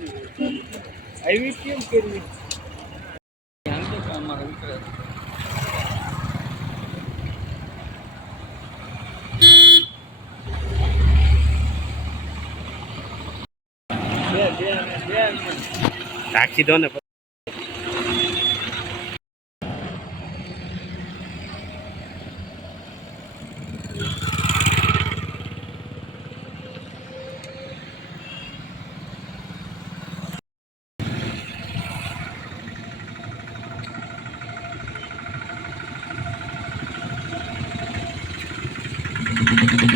આવી કેમ કરવી? આમ તો અમારે ઉતરે રાખી દો ને Gracias.